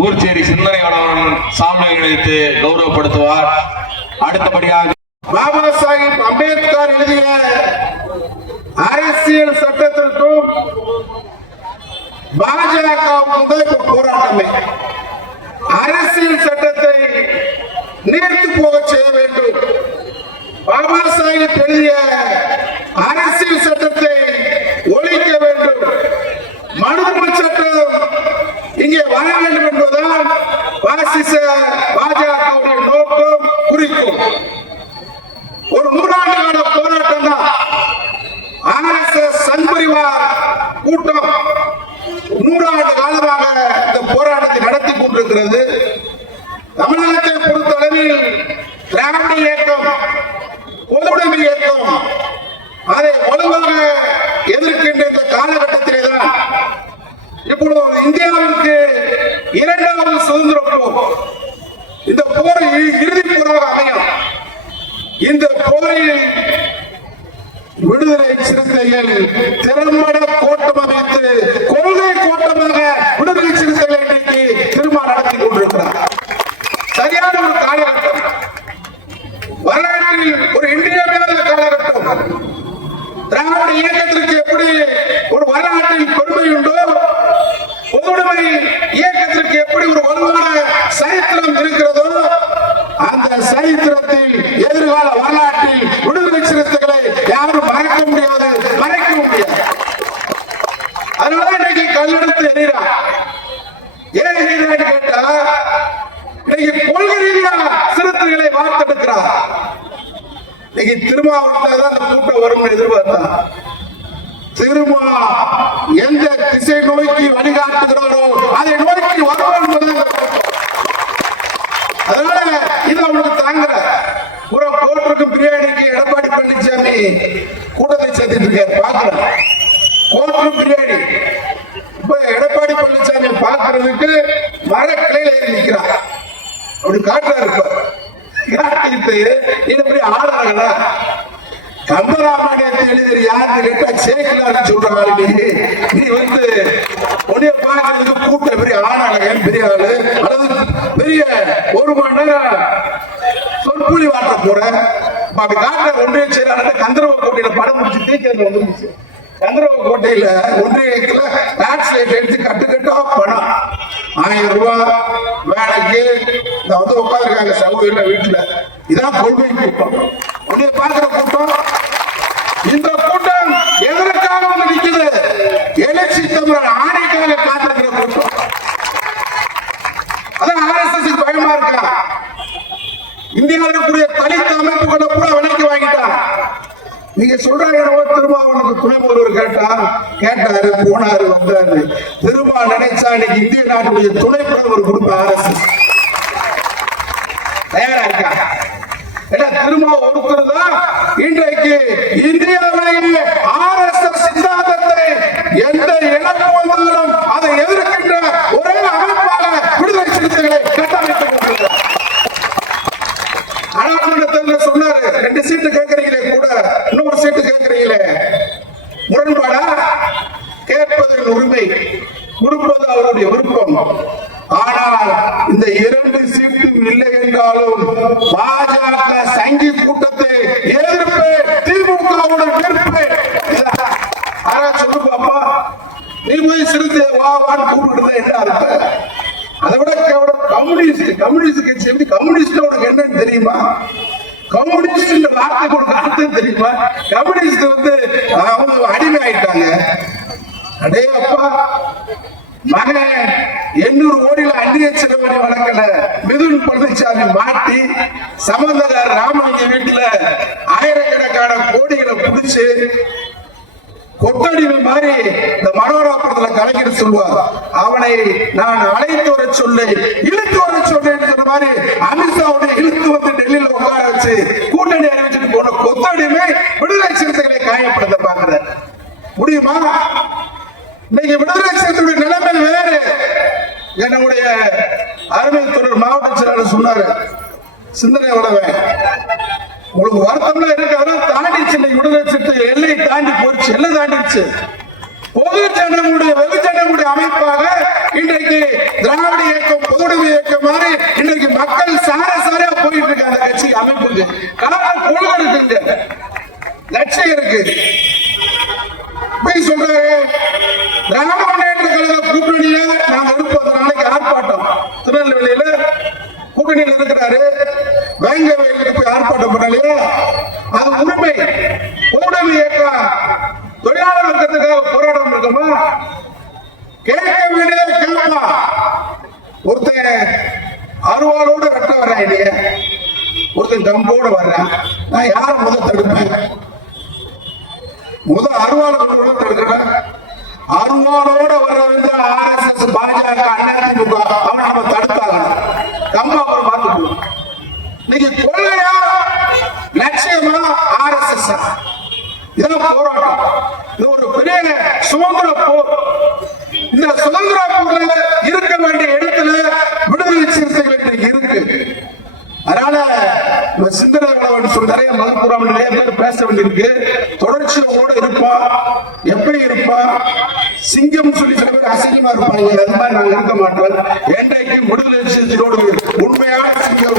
ஊர்ச்சேரி சிந்தனையாளர் சாமி நிலையத்தை கௌரவப்படுத்துவார். அடுத்தபடியாக பாபா சாஹிப் அம்பேத்கர் எழுதிய அரசியல் சட்டத்திற்கும் பாஜகவுக்கும் தான் இப்ப போராட்டமே. அரசியல் சட்டத்தை நீர்த்து போக செய்ய வேண்டும். பாபா சாஹிப் எழுதிய அரசியல் சட்டத்தை ஒழிக்க வேண்டும். மனுமணி சட்டம் இங்கே வர வேண்டும் என்பதுதான் பாசிச பாஜகவுடைய நோக்கம், குறிக்கும். ஒரு 100 ஆண்டு கால போராட்டம் தான் RSS சங்பரிவார் கூட்டம் 100 ஆண்டு காலமாக இந்த போராட்டத்தை நடத்தி கொண்டிருக்கிறது. தமிழகத்தை பொறுத்தளவில் திராவிட இயக்கம், பொதுவுடைமை இயக்கம் அதை வலுவாக எதிர்க்கின்ற இந்த காலகட்டத்திலே தான் இப்பொழுது இந்தியாவிற்கு 2வது சுதந்திர போர், இந்த போர் இறுதி போராக அமையும். இந்த போரில் விடுதலை சிறுத்தைகள் திறம்பட கோட்டம் அமைத்து கொள்கை கோட்டமாக விடுதலை சிறுத்தைகளை இன்றைக்கு திரும்ப நடத்தி கொண்டிருக்கிறார். சரியான ஒரு காலகட்டம், வரலாற்றில் ஒரு இன்றியமையாத காலகட்டம். திராவிட இயக்கத்திற்கு எப்படி ஒரு வரலாற்றில் பெருமை உண்டோ, பொதுவுடைமை இயக்கத்திற்கு எப்படி ஒரு வலுவான சரித்திரம் இருக்கிறதோ, அந்த சரித்திரத்தில் எதிர்கால வரலாற்றில் விடுதலை சிறுத்தைகளை யாரும் மறைக்க முடியாது, மறைக்க முடியாது. அதனால இன்னைக்கு கல்லெடுத்து எறிகிறார். ஏன் எறிகிறான்னு கேட்டா, இன்னைக்கு கொள்கை ரீதியாக சிறுத்தைகளை வார்த்தெடுக்கிறார். இன்னைக்கு திருமாவளத்தில் தான் இந்த கூட்டம் வரும் எதிர்பார்த்தான். திருமா எந்த திசை நோக்கி வழிகாட்டுகிறாரோ அதை நோக்கி வருவார் என்பது. அதனால இது அவனுக்கு தாங்கல. பூரா கோர்ட்டுக்கு பிரியாணிக்கு எடப்பாடி பழனிசாமி கூட்டத்தை சேர்த்துட்டு இருக்காரு. பாக்குறேன் கோர்ட்டு பிரியாணி. இப்ப எடப்பாடி பழனிசாமி பாக்குறதுக்கு மரக்கிளையில நிற்கிறார். அப்படி காட்டுறாரு. இப்ப காட்டிட்டு இப்படி ஆடுறாங்களா? கம்பராமாயணத்தை எழுதிய யாருக்கு கேட்டா சேகலான்னு சொல்றாங்க. நீ வந்து உடைய பாக்கிறதுக்கு கூட்ட பெரிய ஆணாளகன், பெரிய ஆளு, அல்லது பெரிய 1 மணி நேரம் சொற்பொழி வாட்ட போற அப்படி காட்டுற ஒன்றிய செயலாளர் கந்தரவ கோட்டையில படம் முடிச்சு தீக்கிறது வந்துருச்சு. கந்தரவ கோட்டையில ஒன்றியத்துல டிரான்ஸ்லேட் எடுத்து கட்டுக்கட்டா பணம் 1000 ரூபாய் வேலைக்கு வந்து உட்காந்துருக்காங்க சகோதர வீட்டுல. இதான் கொள்கை கூட்டம். உன்னை பாக்குற கூட்டம். இந்த கூட்டம் எதற்காக வந்து நிற்குது? எழுச்சி தமிழர் ஆணைக்காக காத்திருக்கிற கூட்டம். அதான் RSS பயமா இருக்கா? இந்தியாவுக்குரிய தலித் அமைப்புகளை கூட விலைக்கு வாங்கிட்டான். நீங்க சொல்றாங்க திருமாவளவனுக்கு துணை முதல்வர் கேட்டாரு, போனாரு, வந்தாரு. திருமா நினைச்சா இன்னைக்கு இந்திய நாட்டுடைய துணை பிரதமர் கொடுப்ப RSS தயாரா இருக்கா? திருமா ஒருத்தர் தான் இன்றைக்கு இந்தியாவிலேயே RSS சித்தாந்தத்தை எந்த இலக்கு வந்தாலும் அதை எதிர்க்கின்ற ஒரே அமைப்பாக விடுதலை சிறுத்தைகளை கட்டமைத்திருக்கிறார். நாடாளுமன்றத்தில் சொன்னாரு, 2 சீட்டு கேட்கறீங்களே, கூட இன்னொரு சீட்டு கேட்கறீங்களே, முரண்பாடா? கேட்பதில் உரிமை, கொடுப்பது அவருடைய விருப்பம். ஆனால் இந்த 2 சீட்டும் இல்லை என்றாலும் பாஜக சங்கி கூட்டத்தை எதிர்ப்பு, திமுகவுடன் எதிர்ப்பு. சொல்லு பாப்பா, நீ போய் சிறுத்தை வான்னு கூப்பிட்டு என்ன அர்த்தம்? அதை விட கம்யூனிஸ்ட் கட்சி எப்படி கம்யூனிஸ்டோட என்னன்னு தெரியுமா? கம்யூனிஸ்ட் வார்த்தை கொடுக்க அர்த்தம் தெரியுமா? கம்யூனிஸ்ட் வந்து அவங்க அடிமை ஆயிட்டாங்க. அடே அப்பா, மகன் 800 கோடியில அந்நிய செலவழி வழக்கல மிதுன் பழனிசாமி மாட்டி சம்பந்தகார் ராமலிங்க வீட்டுல ஆயிரக்கணக்கான கோடிகளை பிடிச்சு கொத்தடிமை மாதிரி இந்த மனோராபுரத்துல கலைஞர் சொல்லுவார், அவனை நான் அழைத்து வர சொல்லை இழுத்து வர சொன்னேன் சொன்ன மாதிரி அமித்ஷாவுடைய இழுத்து வந்து டெல்லியில உட்கார வச்சு கூட்டணி அறிவிச்சுட்டு போன கொத்தடிமை விடுதலை சிறுத்தைகளை காயப்படுத்த பாக்குற முடியுமா? இன்னைக்கு விடுதலை சிறுத்தைகளுடைய நிலைமை வேறு. என்னுடைய அருமை தொடர் மாவட்ட செயலாளர் சொன்னாரு, சிந்தனை உடவை உங்களுக்கு வருத்தம்லாம் இருக்கு, அதெல்லாம் தாண்டிச்சு. இன்னைக்கு விடுதலை சிறுத்தை எல்லை தாண்டி போயிடுச்சு, எல்லை தாண்டிடுச்சு. பொது ஜனங்களுடைய வெகு ஜனங்களுடைய அமைப்பாக இன்றைக்கு திராவிட இயக்கம் ஊடக இயக்கம் மாதிரி இன்னைக்கு மக்கள் சாரையா போயிட்டு இருக்கு அந்த கட்சி அமைப்புக்கு. காரணம் கொள்கை இருக்குங்க, லட்சியம் இருக்கு. போய் சொல்றாரு திராவிட முன்னேற்ற கழக கூட்டணியில நாங்க 30 நாளைக்கு ஆர்ப்பாட்டம் திருநெல்வேலியில கூட்டணியில் இருக்கிறாரு. வேங்க வயலுக்கு போய் ஆர்ப்பாட்டம் பண்ணலையா? அது உரிமை. ஊடக இயக்கம் தொழிலாளர் வர்க்கத்துக்காக போராட்டம் இருக்குமா? கேட்க வேண்டியதை கேட்கலாம். ஒருத்தன் அருவாளோட வெட்ட வர்றேன் இல்லையா, ஒருத்தன் கம்போட வர்றேன், நான் யார தடுப்பேன்? அருவாள கொண்டு தடுக்கிறேன். அருவாளோட வர்ற வந்து RSS, பாஜக, அதிமுக அவனை நம்ம தடுத்தாங்க. கம்பா அப்புறம் பார்த்துக்கணும். இன்னைக்கு கொள்ளையா லட்சியமா RSS இதான் போராட்டம். இது ஒரு பெரிய சுதந்திர போர். இந்த சுதந்திர போர்ல இருக்க வேண்டிய இடத்துல விடுதலை சிறுத்தைகள் இருக்கு. அதனால சிந்தனை நிறைய மதப்புறம் நிறைய பேர் பேச வேண்டியிருக்கு. தொடர்ச்சியோட இருப்பா, எப்படி இருப்பா? சிங்கம் சொல்லி சில பேர் அசிங்கமா இருப்பாங்க. அது மாதிரி நாங்க இருக்க மாட்டோம். என்றைக்கு விடுதலை சிறுத்தையோடு உண்மையான சிங்கம்